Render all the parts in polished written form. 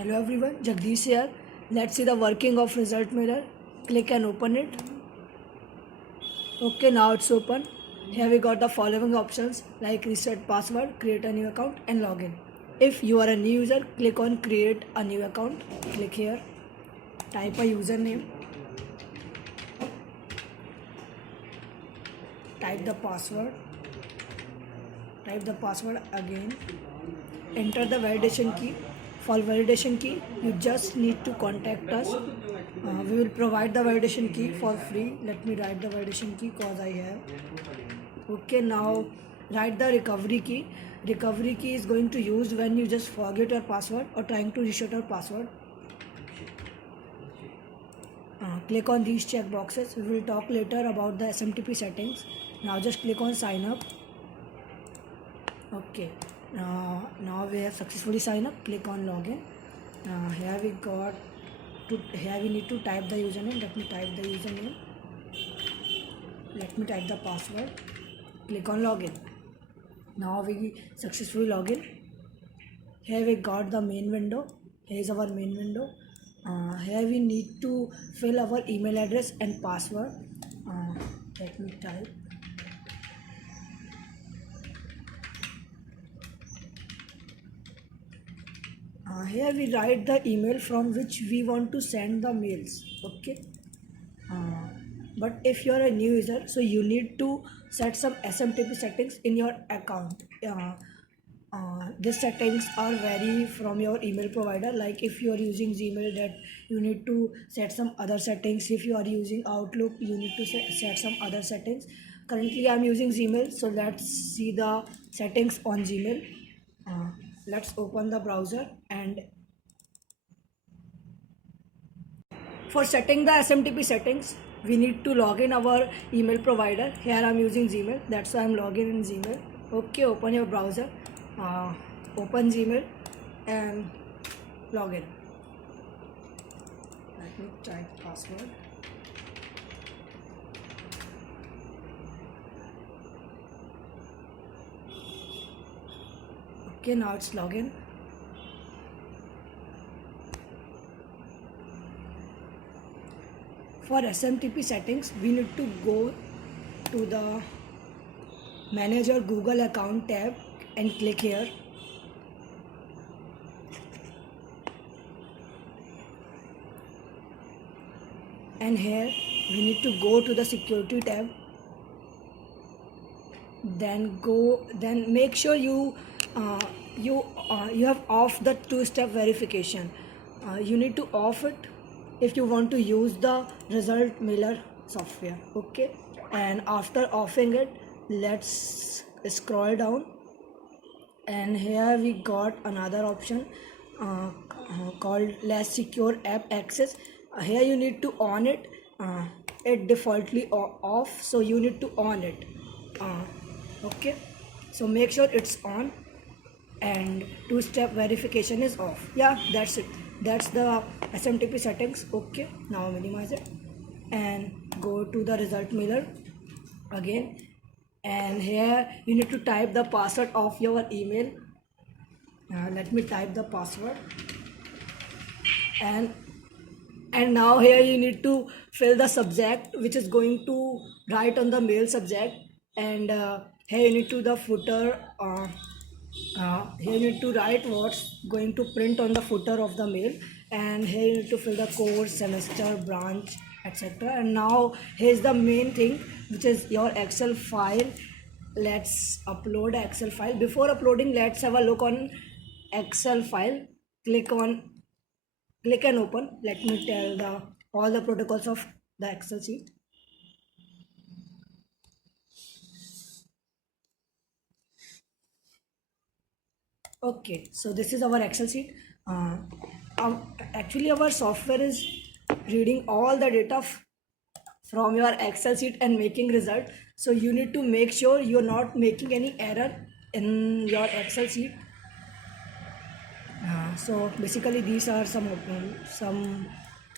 Hello everyone, Jagdish here. Let's see the working of result mirror. Click and open it. Okay, now it's open. Here we got the following options like reset password, create a new account and login. If you are a new user, click on create a new account. Click here. Type a username. Type the password. Type the password again. Enter the validation key. For validation key, you just need to contact us. We will provide the validation key for free. Let me write the validation key because I have. Okay, now write the recovery key. Recovery key is going to use when you just forget your password or trying to reset your password. Click on these check boxes. We will talk later about the SMTP settings. Now just click on sign up. Okay, now we have successfully signed up. Click on login. Here we need to type the username. Let me type the username. Let me type the password. Click on login. Now we successfully login. Here we got the main window. Here is our main window. Here we need to fill our email address and password. Let me type. Here we write the email from which we want to send the mails. Okay. But if you are a new user, so you need to set some SMTP settings in your account. These settings are vary from your email provider. Like if you are using Gmail, that you need to set some other settings. If you are using Outlook, you need to set some other settings. Currently I am using Gmail, so let's see the settings on Gmail. Let's open the browser, and for setting the SMTP settings, we need to log in our email provider. Here I'm using Gmail, that's why I'm logging in Gmail. Okay, open your browser, open Gmail and log in. Let me type password. Okay, now it's login. For SMTP settings, we need to go to the Manage your Google account tab and click here. And here we need to go to the Security tab. Then make sure you have off the two-step verification. You need to off it if you want to use the result mailer software. Okay, and after offing it, let's scroll down, and here we got another option called less secure app access. Here you need to on it. It defaultly off, so you need to on it. Okay, so make sure it's on, and two-step verification is off. Yeah, that's it. That's the SMTP settings. Okay, now minimize it and go to the result mailer again, and here you need to type the password of your email. Let me type the password, and now here you need to fill the subject which is going to write on the mail subject, and here you need to the footer. Here you need to write what's going to print on the footer of the mail, and here you need to fill the course, semester, branch, etc. And now here's the main thing, which is your Excel file. Let's upload Excel file. Before uploading, let's have a look on Excel file. Click and open. Let me tell all the protocols of the Excel sheet. Okay, so this is our Excel sheet. Actually our software is reading all the data from your Excel sheet and making result. So you need to make sure you're not making any error in your Excel sheet. So basically these are some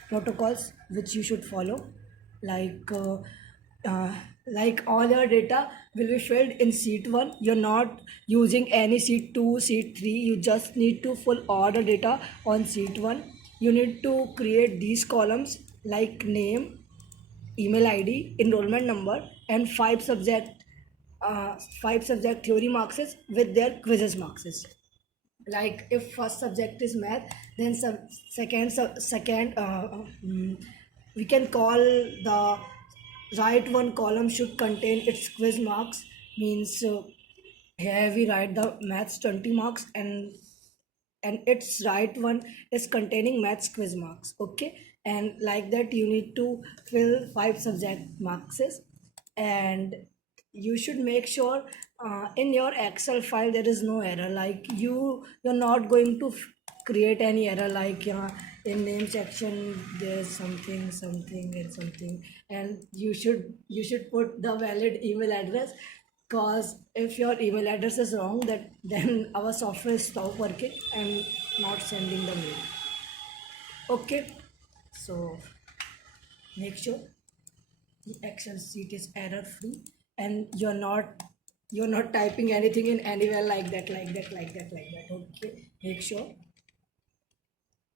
protocols which you should follow, like Like all your data will be filled in sheet 1. You're not using any sheet 2, sheet 3. You just need to fill all the data on sheet 1. You need to create these columns like name, email ID, enrollment number, and five subject theory marks with their quizzes marks. Like if first subject is math, then second we can call the right one column should contain its quiz marks. Means here we write the maths 20 marks, and its right one is containing maths quiz marks. Okay, and like that you need to fill five subject marks, and you should make sure in your excel file there is no error. Like you're not going to create any error like in name section there's something and something, and you should put the valid email address, because if your email address is wrong, that then our software stop working and not sending the mail. Okay, so make sure the excel sheet is error free, and you're not typing anything in anywhere like that. Okay, make sure.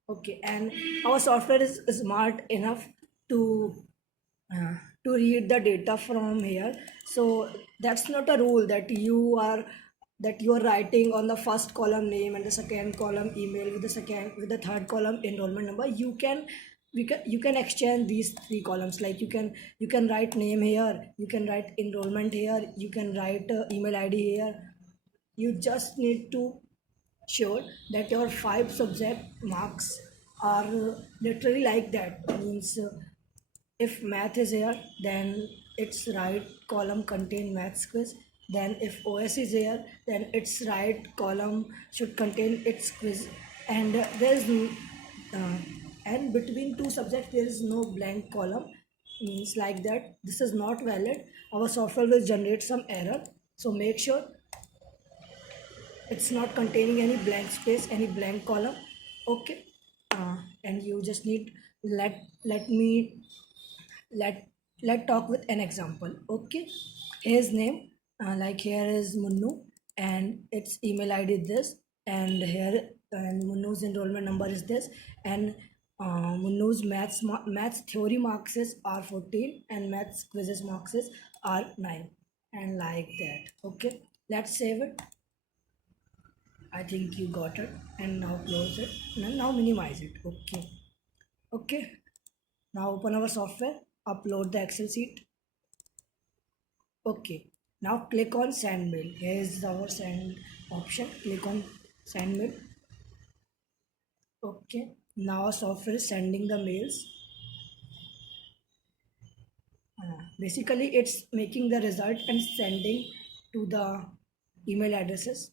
Okay, and our software is smart enough to uh, to read the data from here. So that's not a rule that you are writing on the first column name and the second column email with the third column enrollment number. You can exchange these three columns. Like you can write name here, you can write enrollment here, you can write email ID here. You just need to sure that your five subject marks are literally like that. Means if math is here, then its right column contain maths quiz. Then if OS is here, then its right column should contain its quiz. And uh, and between two subjects there is no blank column. Means like that this is not valid. Our software will generate some error. So make sure it's not containing any blank space, any blank column. Okay, and you just need let me let talk with an example. Okay, his name, like here is Munnu, and its email ID is this, and here and Munnu's enrollment number is this, and Munnu's maths theory marks are 14 and maths quizzes marks are 9, and like that. Okay, let's save it. I think you got it, and now close it, and now minimize it. Okay, okay, now open our software, upload the Excel sheet. Okay, now click on send mail. Here is our send option. Click on send mail. Okay, now our software is sending the mails. Basically it's making the result and sending to the email addresses.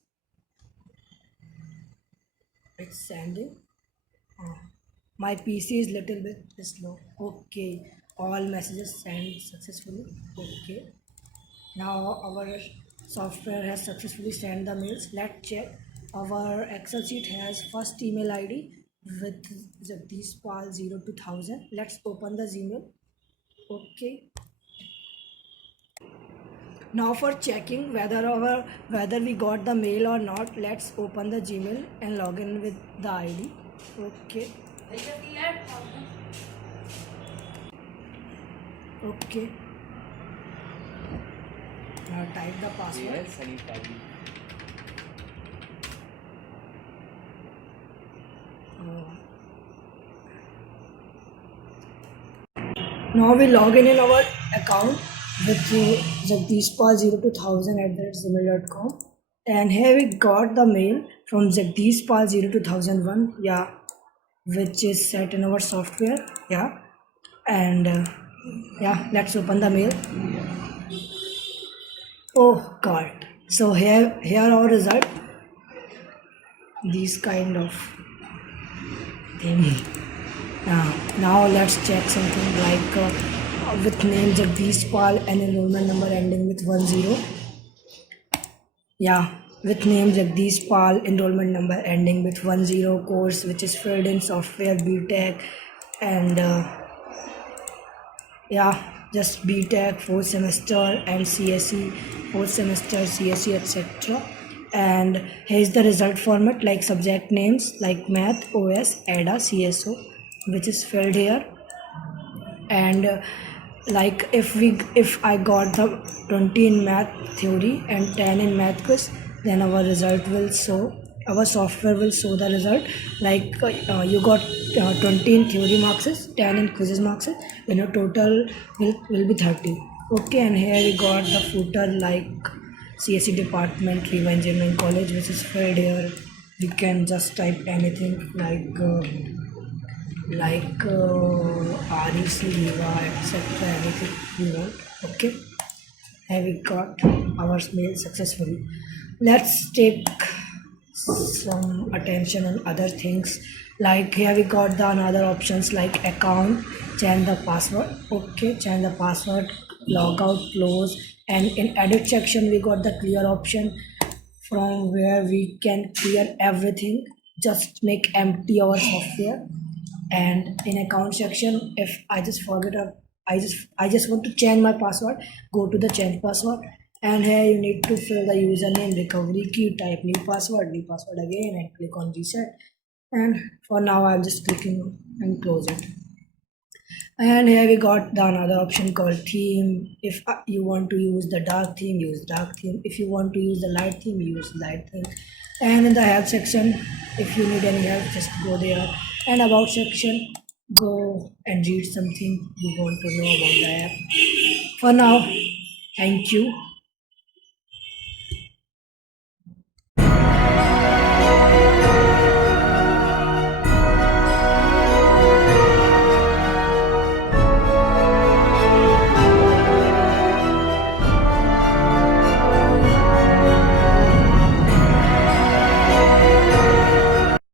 It's sending. My PC is little bit slow. Okay, all messages sent successfully. Okay, now our software has successfully sent the mails. Let's check. Our Excel sheet has first email ID with Jagdishpal 02000. Let's open the Gmail. Okay, now for checking whether we got the mail or not, let's open the Gmail and log in with the ID. Okay, okay, now type the password. Uh, Now we log in our account with jagdishpal02000@gmail.com, and here we got the mail from jagdishpal02001. Yeah, which is set in our software. Yeah, and yeah, let's open the mail. Oh God! So here our result. These kind of thing. Now let's check something like with name Jagdish Pal and enrollment number ending with 10. Yeah, with name Jagdish Pal, enrollment number ending with 10, course which is filled in software BTech, and yeah, just BTech, fourth semester, and CSE, fourth semester, CSE, etc. And here's the result format, like subject names like math, OS, ADA, CSO, which is filled here. And like if I got the 20 in math theory and 10 in math quiz, then our result will show, our software will show the result. Like you got 20 in theory marks, 10 in quizzes marks, then your total will be 30. Okay, and here we got the footer like CSE department, Riva Engineering College, which is filled here. We can just type anything like REC, Viva, etc. anything you want. Okay, have we got our mail successfully? Let's take some attention on other things. Like here we got the another options like account, change the password. Okay, change the password, log out, close, and in edit section we got the clear option from where we can clear everything, just make empty our software. And in account section, if I just forget I just want to change my password, go to the change password, and here you need to fill the username, recovery key, type new password again, and click on reset. And for now I'm just clicking and close it. And here we got the another option called theme. If you want to use the dark theme, use dark theme. If you want to use the light theme, use light theme. And in the help section, if you need any help, just go there. And about section, go and read something you want to know about the app. For now, thank you.